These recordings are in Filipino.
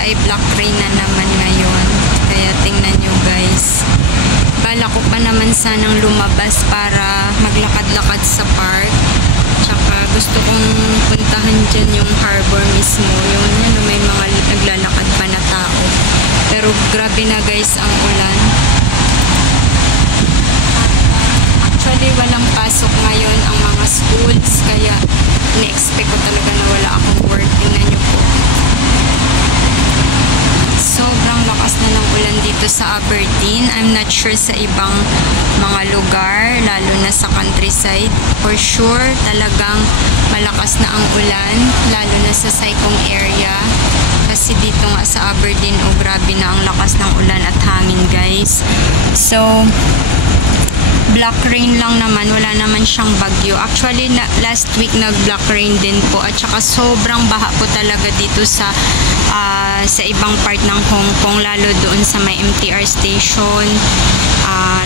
ay black rain na naman ngayon. Kaya tingnan nyo guys. Bala ko pa naman sanang lumabas para maglakad-lakad sa park. Tsaka gusto kong puntahan dyan yung harbor mismo. Yung may mga naglalakad pa na tao. Pero grabe na guys ang ulan. Actually walang pasok ngayon ang mga schools. Kaya na-expect ko talaga na wala akong work. Tingnan nyo po. Sobrang lakas na ng ulan dito sa Aberdeen. I'm not sure sa ibang mga lugar, lalo na sa countryside. For sure, talagang malakas na ang ulan, lalo na sa Saikong area. Kasi dito nga sa Aberdeen, grabe na ang lakas ng ulan at hangin guys. So, black rain lang naman, wala naman siyang bagyo. Actually, last week nag-black rain din po at saka sobrang baha po talaga dito sa ibang part ng Hong Kong, lalo doon sa may MTR station.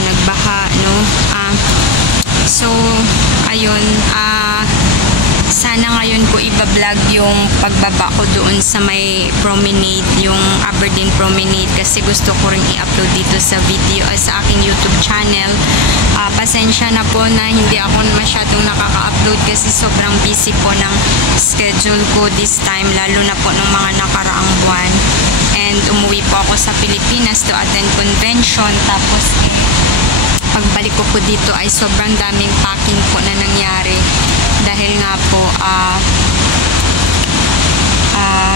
Nagbaha, no? So, ayun, sana ngayon ko iba-vlog yung pagbaba ko doon sa may promenade, yung Aberdeen Promenade, kasi gusto ko rin i-upload dito sa video, sa aking YouTube channel. Pasensya na po na hindi ako masyadong nakaka-upload kasi sobrang busy po ng schedule ko this time, lalo na po ng mga nakaraang buwan. And umuwi po ako sa Pilipinas to attend convention, tapos pagbalik ko po dito ay sobrang daming packing po na nangyari dahil nga po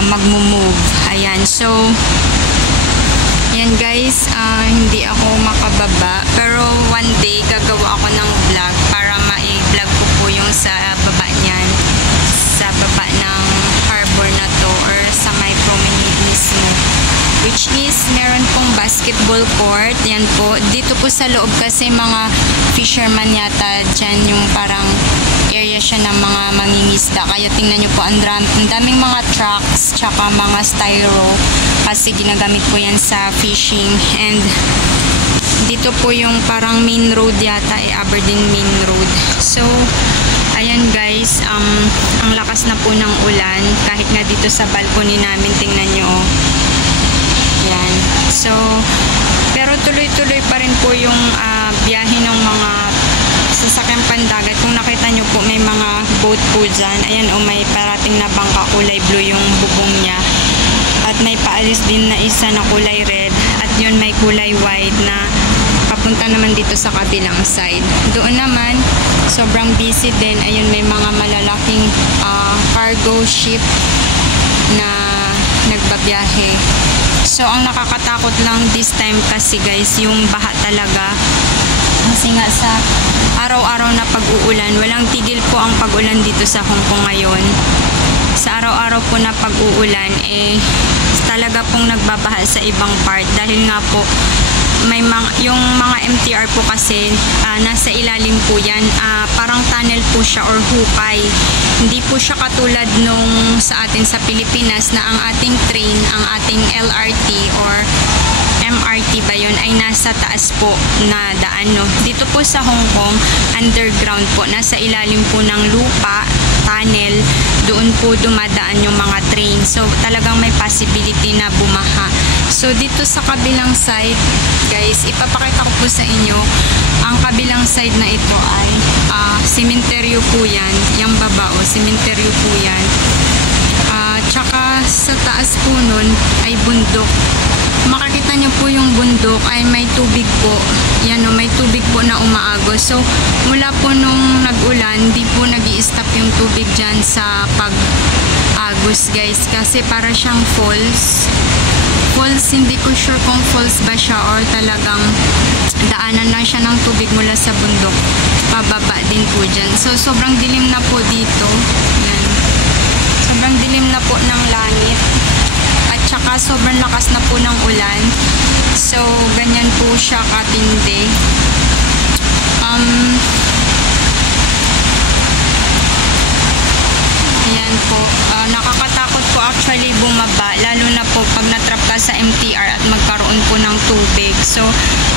magmo-move. Ayan, so yan guys, hindi ako makababa, pero one day gagawa ako ng vlog para ma-vlog ko po yung sa baba niyan, sa baba ng harbor na to or sa may promenade mismo, which is meron pong basketball court. Yan po, dito po sa loob kasi mga fisherman yata dyan, yung parang area siya ng mga mangingisda. Kaya tingnan nyo po, ang daming mga trucks tsaka mga styro kasi ginagamit po yan sa fishing. And dito po yung parang main road yata, Aberdeen main road. So ayan guys, ang lakas na po ng ulan kahit nga dito sa balcony namin, tingnan nyo. Yan. So pero tuloy-tuloy pa rin po yung biyahe ng mga sasakyan pandagat. Kung nakita nyo po, may mga boat po dyan. Ayan o, may parating na bangka, kulay blue yung bubong niya. At may paalis din na isa na kulay red. At yun may kulay white na papunta naman dito sa kabilang side. Doon naman, sobrang busy din. Ayun, may mga malalaking cargo ship na nagbabiyahe. So, ang nakakatakot lang this time kasi guys, yung baha talaga. Kasi nga sa araw-araw na pag-uulan, walang tigil po ang pag-ulan dito sa Hong Kong ngayon. Sa araw-araw po na pag-uulan, talaga pong nagbabaha sa ibang part. Dahil nga po, may yung mga MTR po kasi nasa ilalim po yan, parang tunnel po siya or hukay. Hindi po siya katulad nung sa atin sa Pilipinas na ang ating train, ang ating LRT or MRT ba yun, ay nasa taas po na daan, no? Dito po sa Hong Kong, underground po, nasa ilalim po ng lupa, tunnel, doon po dumadaan yung mga train. So talagang may possibility na bumaha. So dito sa kabilang side guys, ipapakita ko po sa inyo, ang kabilang side na ito ay sementeryo po yan, yung baba o sementeryo po yan. Tsaka sa taas po nun ay bundok. Makikita nyo po yung bundok ay may tubig po. Yan o, may tubig po na umaagos. So, mula po nung nag-ulan, di po nag-i-stop yung tubig dyan sa pag-agos guys. Kasi para siyang falls. Falls, hindi ko sure kung falls ba siya or talagang daanan lang siya ng tubig mula sa bundok. Pababa din po dyan. So, sobrang dilim na po dito. Yan. Sobrang dilim na po ng langit. Tsaka sobrang lakas na po ng ulan. So, ganyan po siya katindi. Ayan po. Nakakatakot po actually bumaba. Lalo na po pag natrap ka sa MTR at magkaroon po ng tubig. So,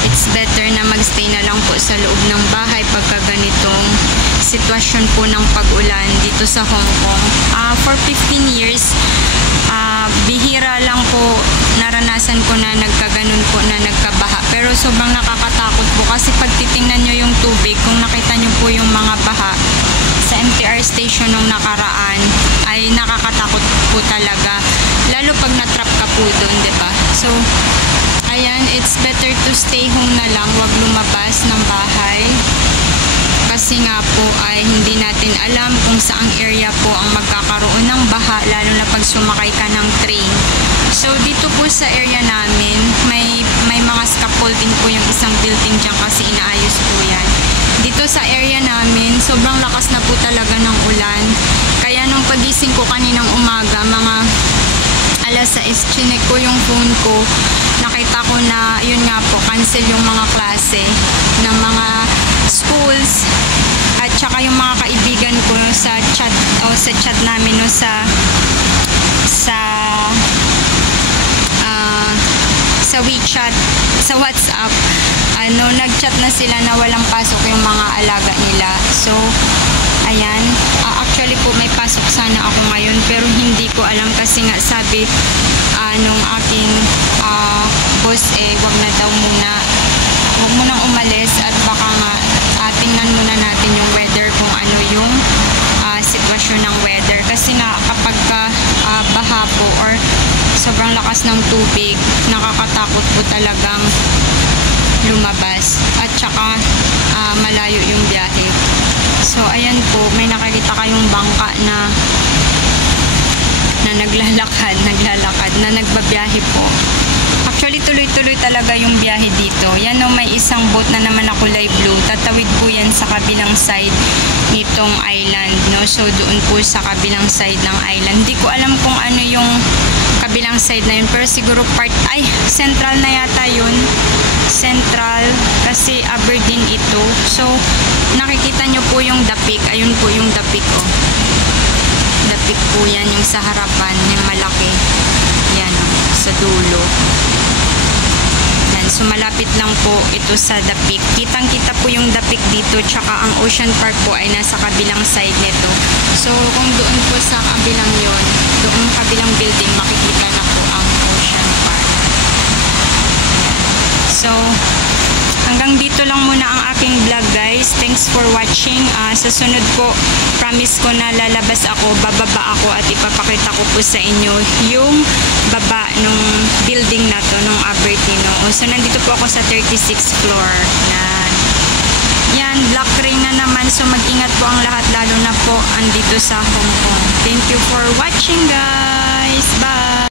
it's better na magstay na lang po sa loob ng bahay pagka ganitong sitwasyon po ng pag-ulan dito sa Hong Kong. For 15 years, bihira lang po naranasan ko na nagkaganon po na nagkabaha. Pero sobrang nakakatakot po kasi pag titingnan nyo yung tubig, kung nakita nyo po yung mga baha sa MTR station nung nakaraan, ay nakakatakot po talaga. Lalo pag natrap ka po doon, diba? So, ayan, it's better to stay home na lang, wag lumabas ng bahay. Kasi nga po ay hindi natin alam kung saang area po ang magkakaroon ng baha, lalo na pag sumakay ka ng train. So dito po sa area namin, may mga scaffolding po yung isang building dyan kasi inaayos po yan. Dito sa area namin, sobrang lakas na po talaga ng ulan. Kaya nung pagising ko kaninang umaga, mga alas 6, chinek ko yung phone ko. Nakita ko na, yun nga po, cancel yung mga klase ng mga schools at saka yung mga kaibigan ko sa chat namin no, sa WeChat, sa WhatsApp, nagchat na sila na walang pasok yung mga alaga nila. So ayan, actually po may pasok sana ako ngayon pero hindi ko alam kasi nga sabi nung aking boss wag na daw muna, wag mo nang umalis at baka nga tingnan muna natin yung weather kung ano yung sitwasyon ng weather kasi nga kapag baha po or sobrang lakas ng tubig, nakakatakot po talagang lumabas at saka malayo yung biyahe. So ayan po, may nakikita kayong bangka na naglalakad na nagbabiyahe po. Actually tuloy-tuloy talaga yung biyahe dito. Yan o, may isang boat na naman na kulay blue. Tatawid po yan sa kabilang side nitong island, no? So doon po sa kabilang side ng island. Hindi ko alam kung ano yung kabilang side na yun, pero siguro central na yata yun. Central, kasi Aberdeen ito. So nakikita nyo po yung dapik. Ayun po yung dapik ko. Dapik po yan, yung sa harapan, yung malaki. Yan o, sa dulo. Yan, so malapit lang po ito sa dapik. Kitang-kita po yung dapik dito, tsaka ang Ocean Park po ay nasa kabilang side nito. So kung doon po sa kabilang yon, doon kabilang building, makikita na po ang Ocean Park. So hanggang dito lang muna ang aking vlog, guys. Thanks for watching. Sa sunod po, promise ko na lalabas ako, bababa ako at ipapakita ko po sa inyo yung baba nung building na to, nung Aberdeen. So nandito po ako sa 36th floor. Yan, black rain na naman. So mag-ingat po ang lahat, lalo na po andito sa Hong Kong. Thank you for watching, guys. Bye!